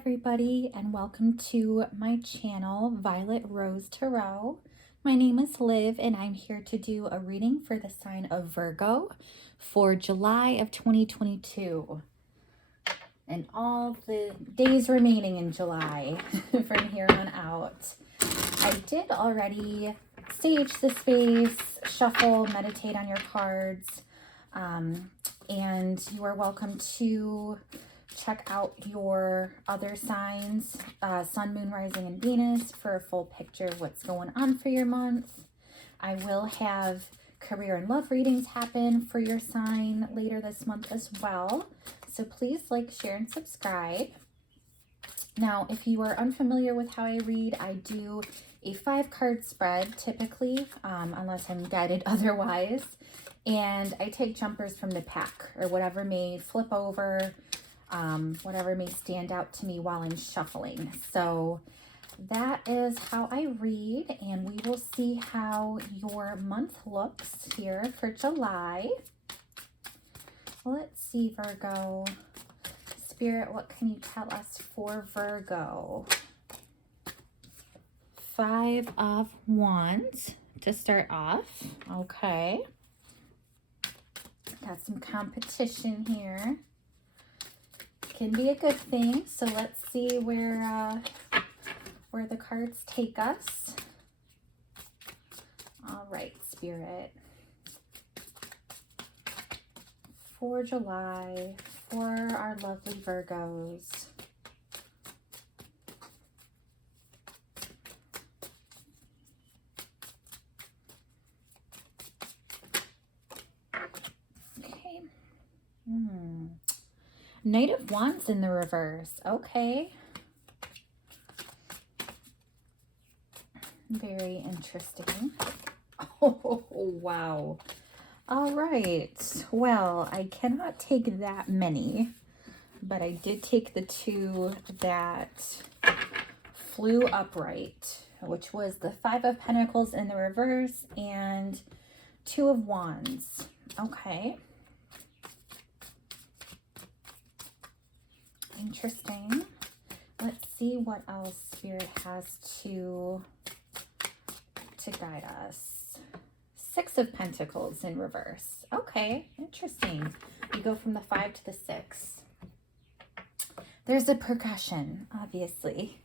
everybody, and welcome to my channel, Violet Rose Tarot. My name is Liv, and I'm here to do a reading for the sign of Virgo for July of 2022 and all the days remaining in July from here on out. I did already sage the space, shuffle, meditate on your cards, and you are welcome to check out your other signs, Sun, Moon, Rising, and Venus, for a full picture of what's going on for your month. I will have career and love readings happen for your sign later this month as well. So please like, share, and subscribe. Now, if you are unfamiliar with how I read, I do a 5-card spread typically, unless I'm guided otherwise. And I take jumpers from the pack or whatever may flip over, whatever may stand out to me while I'm shuffling. So that is how I read, and we will see how your month looks here for July. Let's see, Virgo. Spirit, what can you tell us for Virgo? 5 of Wands to start off. Okay. Got some competition here. Can be a good thing. So let's see where the cards take us. All right, Spirit. For July, for our lovely Virgos. Okay. Knight of Wands in the reverse. Okay. Very interesting. Oh, wow. All right. Well, I cannot take that many, but I did take the 2 that flew upright, which was the 5 of Pentacles in the reverse and 2 of Wands. Okay. Interesting. Let's see what else Spirit has to guide us. 6 of Pentacles in reverse. Okay, interesting. We go from the 5 to the 6. There's a percussion, obviously.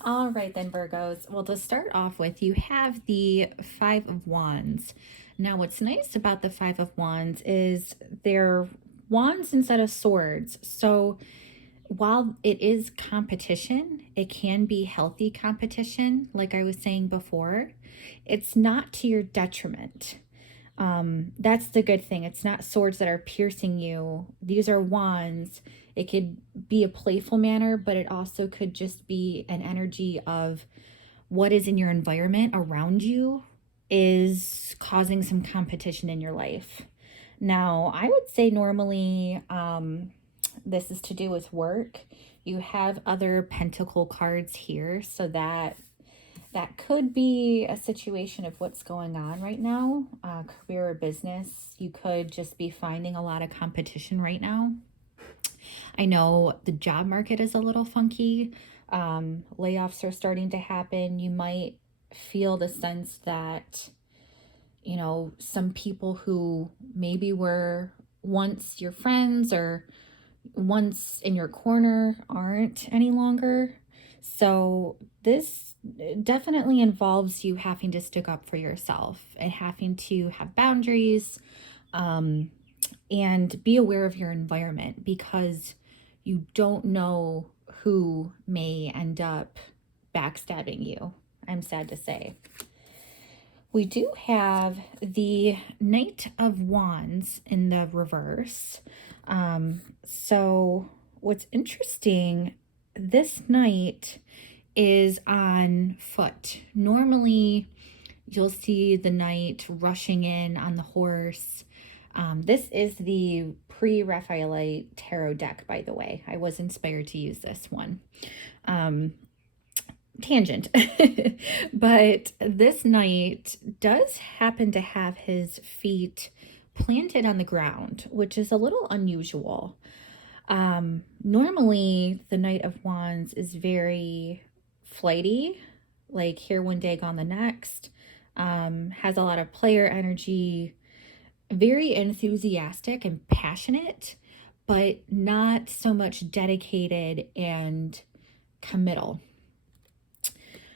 All right then, Virgos. Well, to start off with, you have the 5 of Wands. Now, what's nice about the 5 of Wands is they're wands instead of swords. So while it is competition, it can be healthy competition. Like I was saying before, it's not to your detriment. That's the good thing. It's not swords that are piercing you. These are wands. It could be a playful manner, but it also could just be an energy of what is in your environment around you is causing some competition in your life. Now, I would say normally this is to do with work. You have other pentacle cards here, so that could be a situation of what's going on right now, career or business. You could just be finding a lot of competition right now. I know the job market is a little funky. Layoffs are starting to happen. You might feel the sense that, you know, some people who maybe were once your friends or once in your corner aren't any longer. So this definitely involves you having to stick up for yourself and having to have boundaries, and be aware of your environment, because you don't know who may end up backstabbing you. I'm sad to say. We do have the Knight of Wands in the reverse. So what's interesting, this knight is on foot. Normally, you'll see the knight rushing in on the horse. This is the pre-Raphaelite tarot deck, by the way. I was inspired to use this one. Tangent. But this knight does happen to have his feet planted on the ground, which is a little unusual. Normally the Knight of Wands is very flighty, like here one day, gone the next. Has a lot of player energy, very enthusiastic and passionate, but not so much dedicated and committal.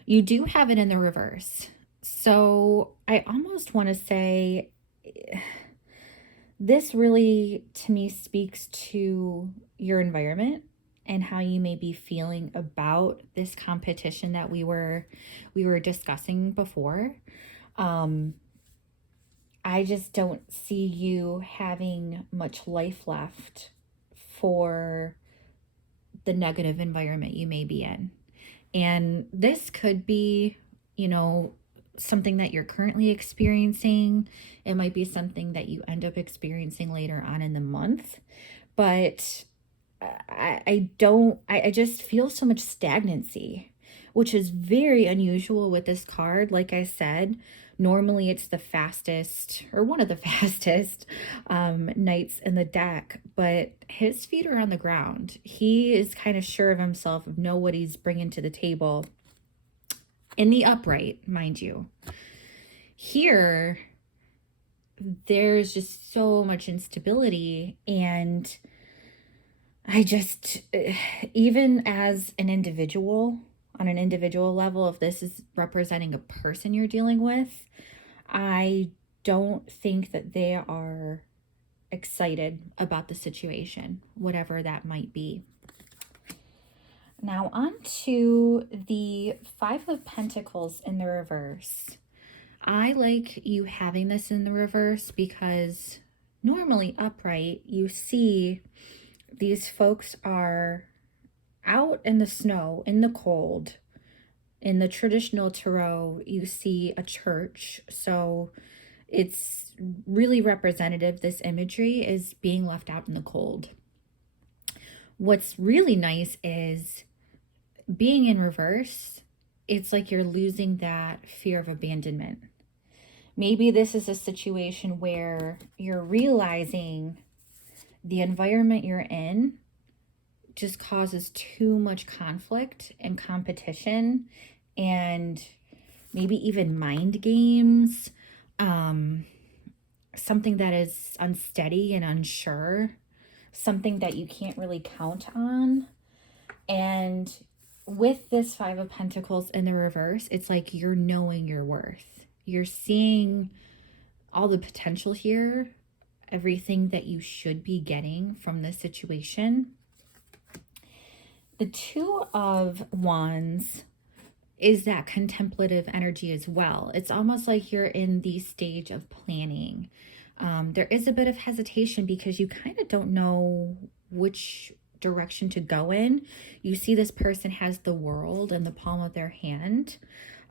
You do have it in the reverse. So I almost want to say this really, to me, speaks to your environment and how you may be feeling about this competition that we were discussing before. I just don't see you having much life left for the negative environment you may be in. And this could be, something that you're currently experiencing. It might be something that you end up experiencing later on in the month. But I just feel so much stagnancy, which is very unusual with this card. Like I said, normally it's the fastest, or one of the fastest knights in the deck, but his feet are on the ground. He is kind of sure of himself, of know what he's bringing to the table. In the upright, mind you. Here, there's just so much instability, and I just, even as an individual, on an individual level, if this is representing a person you're dealing with, I don't think that they are excited about the situation, whatever that might be. Now on to the Five of Pentacles in the reverse. I like you having this in the reverse because normally upright, you see these folks are out in the snow, in the cold. In the traditional tarot, you see a church. So it's really representative. This imagery is being left out in the cold. What's really nice is being in reverse, it's like you're losing that fear of abandonment. Maybe this is a situation where you're realizing the environment you're in just causes too much conflict and competition, and maybe even mind games, something that is unsteady and unsure, something that you can't really count on. And with this Five of Pentacles in the reverse, it's like you're knowing your worth. You're seeing all the potential here, everything that you should be getting from this situation. The Two of Wands is that contemplative energy as well. It's almost like you're in the stage of planning. There is a bit of hesitation because you kind of don't know which direction to go in. You see this person has the world in the palm of their hand.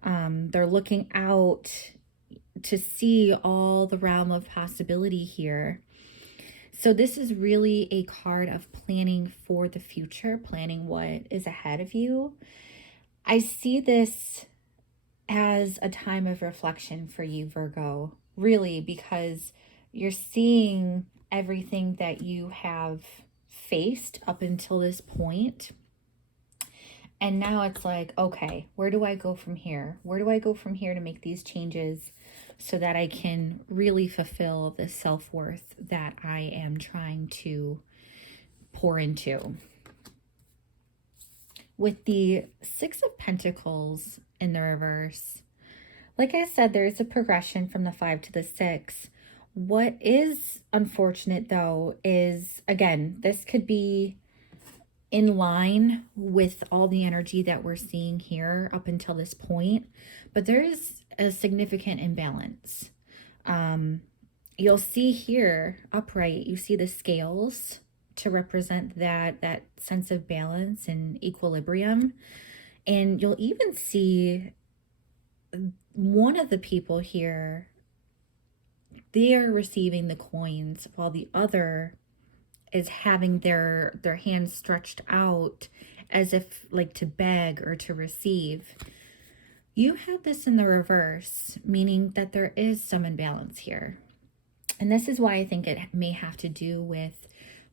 They're looking out to see all the realm of possibility here. So this is really a card of planning for the future, planning what is ahead of you. I see this as a time of reflection for you, Virgo, really, because you're seeing everything that you have faced up until this point. And now it's like, okay, where do I go from here? Where do I go from here to make these changes so that I can really fulfill the self-worth that I am trying to pour into? With the Six of Pentacles in the reverse, like I said, there's a progression from the 5 to the 6. What is unfortunate, though, is, again, this could be in line with all the energy that we're seeing here up until this point, but there is a significant imbalance. You'll see here, upright, you see the scales to represent that sense of balance and equilibrium. And you'll even see one of the people here, they are receiving the coins while the other is having their hands stretched out as if like to beg or to receive. You have this in the reverse, meaning that there is some imbalance here. And this is why I think it may have to do with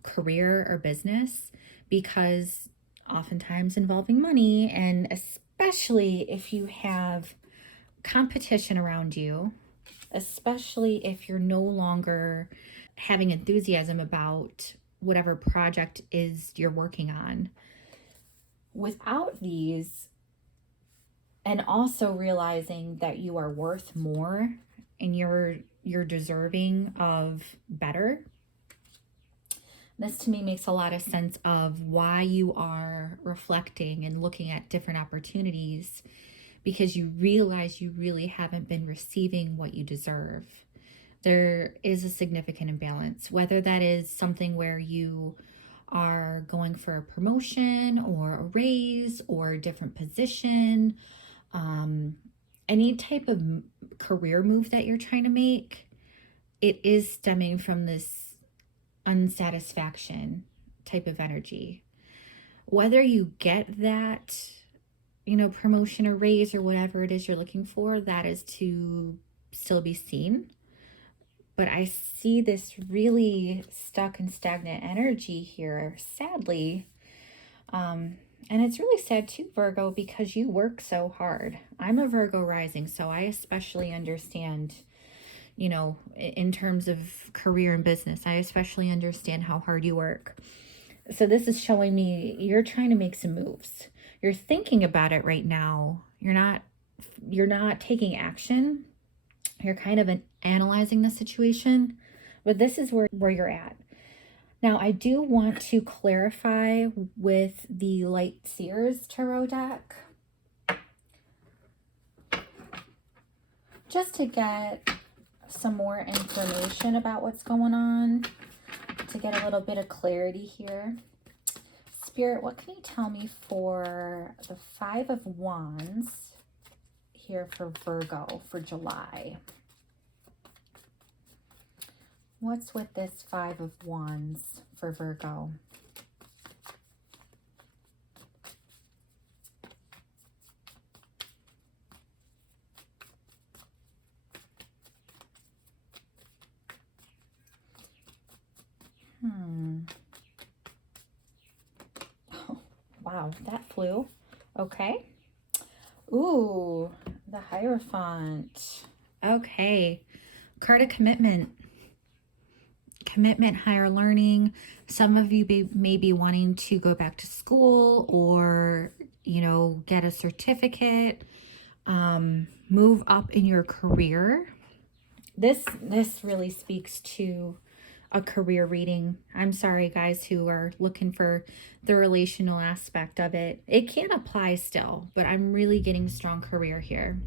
career or business, because oftentimes involving money, and especially if you have competition around you, especially if you're no longer having enthusiasm about whatever project is you're working on. Without these, and also realizing that you are worth more and you're deserving of better, this to me makes a lot of sense of why you are reflecting and looking at different opportunities, because you realize you really haven't been receiving what you deserve. There is a significant imbalance, whether that is something where you are going for a promotion or a raise or a different position, any type of career move that you're trying to make, it is stemming from this unsatisfaction type of energy. Whether you get that, promotion or raise or whatever it is you're looking for, that is to still be seen. But I see this really stuck and stagnant energy here, sadly. And it's really sad too, Virgo, because you work so hard. I'm a Virgo rising, so I especially understand, in terms of career and business, I especially understand how hard you work. So this is showing me you're trying to make some moves. You're thinking about it right now. You're not taking action. You're kind of analyzing the situation, but this is where you're at. Now, I do want to clarify with the Light Seers Tarot deck, just to get some more information about what's going on, to get a little bit of clarity here. Spirit, what can you tell me for the Five of Wands here for Virgo for July? What's with this Five of Wands for Virgo? Oh, wow, that flew. Okay. Ooh, the Hierophant. Okay. Card of commitment. Commitment, higher learning. Some of you may be wanting to go back to school or, get a certificate, move up in your career. This really speaks to a career reading. I'm sorry, guys, who are looking for the relational aspect of it. It can apply still, but I'm really getting strong career here,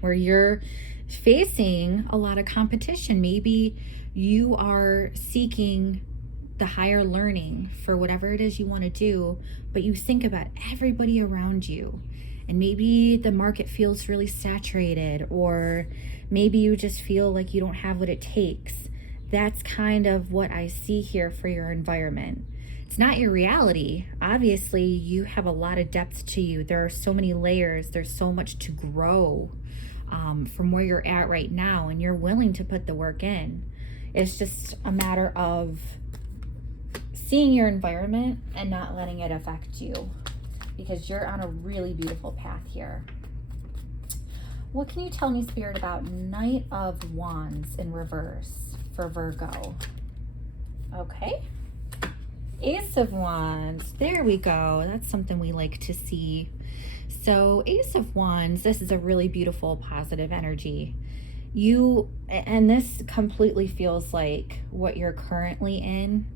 where you're facing a lot of competition. Maybe you are seeking the higher learning for whatever it is you want to do, but you think about everybody around you, and maybe the market feels really saturated, or maybe you just feel like you don't have what it takes. That's kind of what I see here for your environment. It's not your reality. Obviously, you have a lot of depth to you. There are so many layers. There's so much to grow from where you're at right now, and you're willing to put the work in. It's just a matter of seeing your environment and not letting it affect you, because you're on a really beautiful path here. What can you tell me, Spirit, about Knight of Wands in reverse for Virgo? Okay. Ace of Wands. There we go. That's something we like to see. So Ace of Wands, this is a really beautiful, positive energy. And this completely feels like what you're currently in,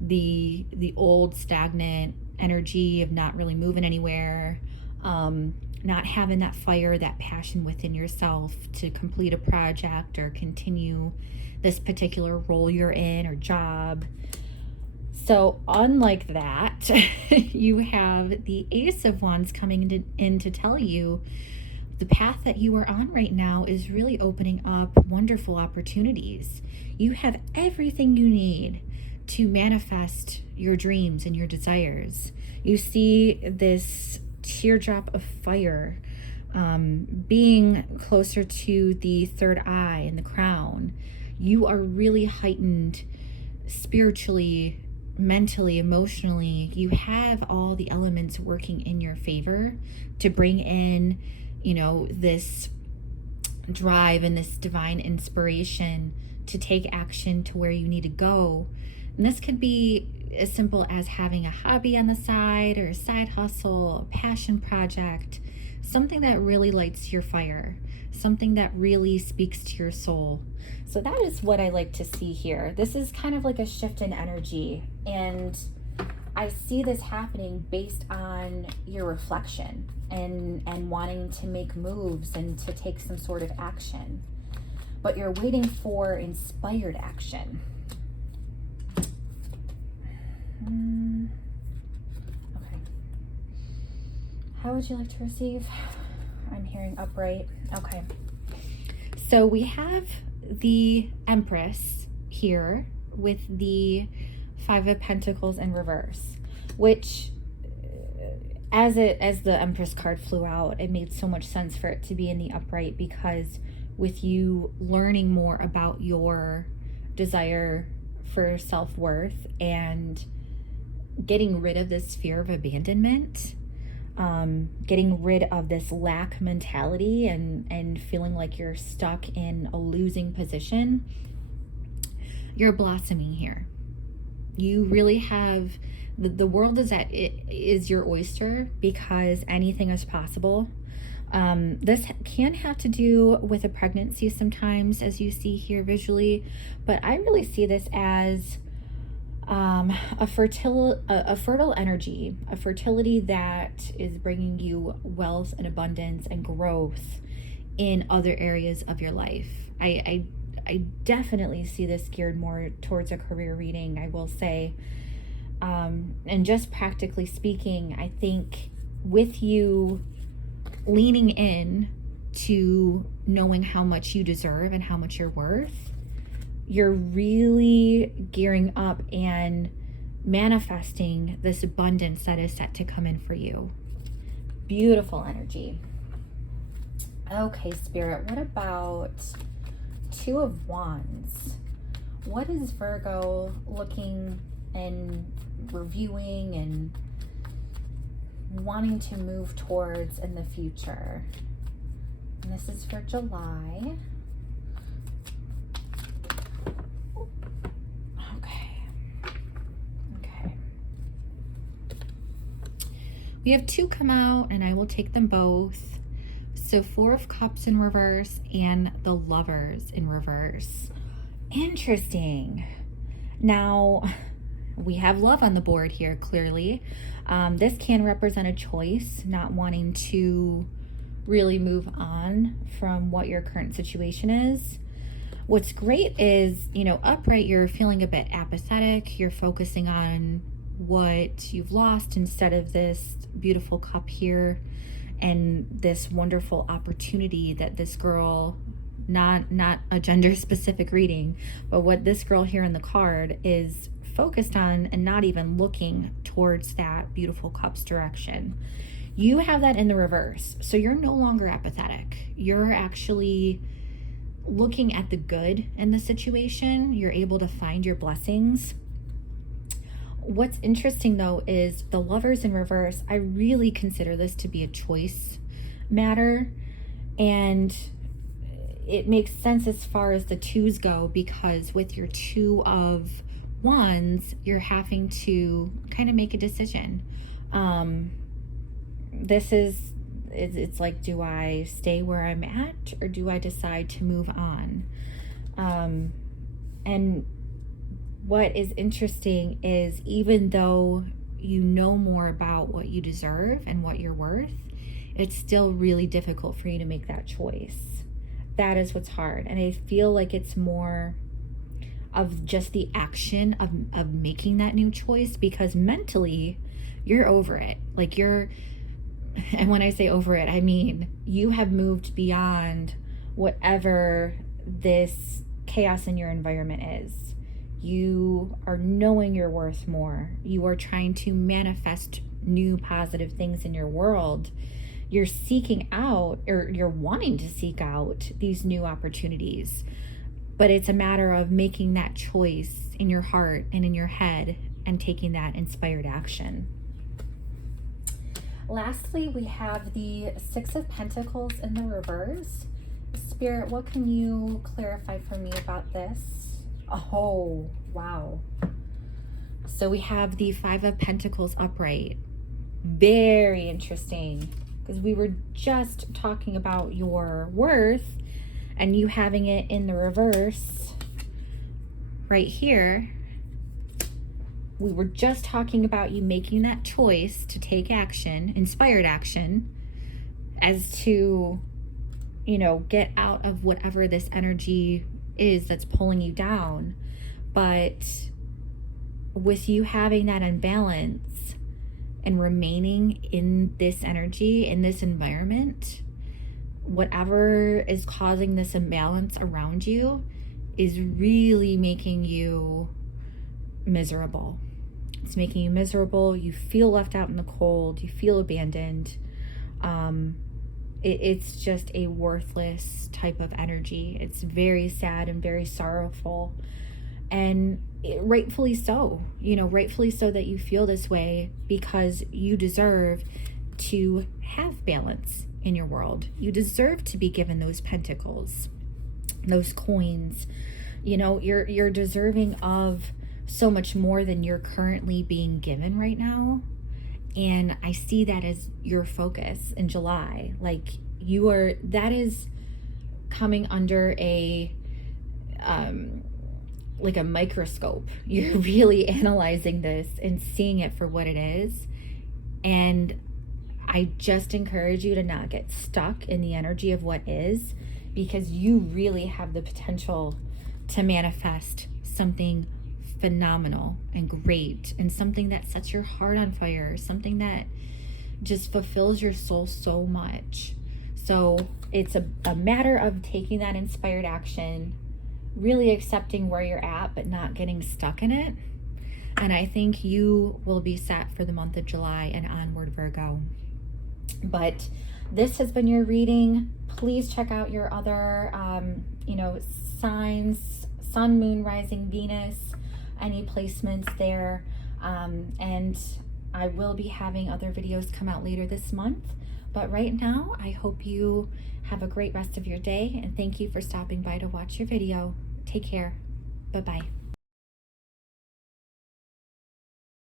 the old stagnant energy of not really moving anywhere, not having that fire, that passion within yourself to complete a project or continue this particular role you're in or job. So unlike that, you have the Ace of Wands coming in to tell you the path that you are on right now is really opening up wonderful opportunities. You have everything you need to manifest your dreams and your desires. You see this teardrop of fire, being closer to the third eye and the crown. You are really heightened spiritually mentally, emotionally, you have all the elements working in your favor to bring in, this drive and this divine inspiration to take action to where you need to go. And this could be as simple as having a hobby on the side, or a side hustle, a passion project, something that really lights your fire, something that really speaks to your soul. So that is what I like to see here. This is kind of like a shift in energy, and I see this happening based on your reflection and wanting to make moves and to take some sort of action. But you're waiting for inspired action. Okay. How would you like to receive? I'm hearing upright. Okay. So we have the Empress here with the Five of Pentacles in reverse, which as the Empress card flew out, it made so much sense for it to be in the upright, because with you learning more about your desire for self-worth and getting rid of this fear of abandonment, getting rid of this lack mentality and feeling like you're stuck in a losing position, you're blossoming here. You really have, the world is your oyster, because anything is possible. This can have to do with a pregnancy sometimes, as you see here visually, but I really see this as a fertile energy, a fertility that is bringing you wealth and abundance and growth in other areas of your life. I definitely see this geared more towards a career reading, I will say. And just practically speaking, I think with you leaning in to knowing how much you deserve and how much you're worth, you're really gearing up and manifesting this abundance that is set to come in for you. Beautiful energy. Okay, Spirit, what about Two of Wands? What is Virgo looking and reviewing and wanting to move towards in the future? And this is for July. Okay. We have two come out, and I will take them both. So Four of Cups in reverse and the Lovers in reverse. Interesting. Now, we have love on the board here, clearly. This can represent a choice, not wanting to really move on from what your current situation is. What's great is, upright, you're feeling a bit apathetic. You're focusing on what you've lost instead of this beautiful cup here and this wonderful opportunity that this girl, not a gender specific reading, but what this girl here in the card is focused on, and not even looking towards that beautiful cups direction. You have that in the reverse. So you're no longer apathetic. You're actually looking at the good in the situation. You're able to find your blessings. What's interesting though is the Lovers in reverse. I really consider this to be a choice matter, and it makes sense as far as the twos go, because with your Two of Wands, you're having to kind of make a decision. It's like, do I stay where I'm at, or do I decide to move on? And what is interesting is, even though you know more about what you deserve and what you're worth, it's still really difficult for you to make that choice. That is what's hard. And I feel like it's more of just the action of making that new choice, because mentally you're over it. Like and when I say over it, I mean you have moved beyond whatever this chaos in your environment is. You are knowing your worth more. You are trying to manifest new positive things in your world. You're seeking out, or you're wanting to seek out these new opportunities. But it's a matter of making that choice in your heart and in your head and taking that inspired action. Lastly, we have the Six of Pentacles in the reverse. Spirit, what can you clarify for me about this? Oh, wow. So we have the Five of Pentacles upright. Very interesting, because we were just talking about your worth and you having it in the reverse right here. We were just talking about you making that choice to take action, inspired action, as to, you know, get out of whatever this energy is that's pulling you down. But with you having that imbalance and remaining in this energy, in this environment, whatever is causing this imbalance around you is really making you miserable. It's making you miserable. You feel left out in the cold. You feel abandoned. It's just a worthless type of energy. It's very sad and very sorrowful. And rightfully so, you know, rightfully so that you feel this way, because you deserve to have balance in your world. You deserve to be given those pentacles, those coins. You know, you're deserving of so much more than you're currently being given right now. And I see that as your focus in July. Like, that is coming under a like a microscope. You're really analyzing this and seeing it for what it is. And I just encourage you to not get stuck in the energy of what is, because you really have the potential to manifest something phenomenal and great, and something that sets your heart on fire, something that just fulfills your soul so much. So it's a matter of taking that inspired action, really accepting where you're at, but not getting stuck in it. And I think you will be set for the month of July and onward, Virgo. But this has been your reading. Please check out your other, signs, Sun, Moon, Rising, Venus, any placements there. And I will be having other videos come out later this month. But right now, I hope you have a great rest of your day. And thank you for stopping by to watch your video. Take care. Bye-bye.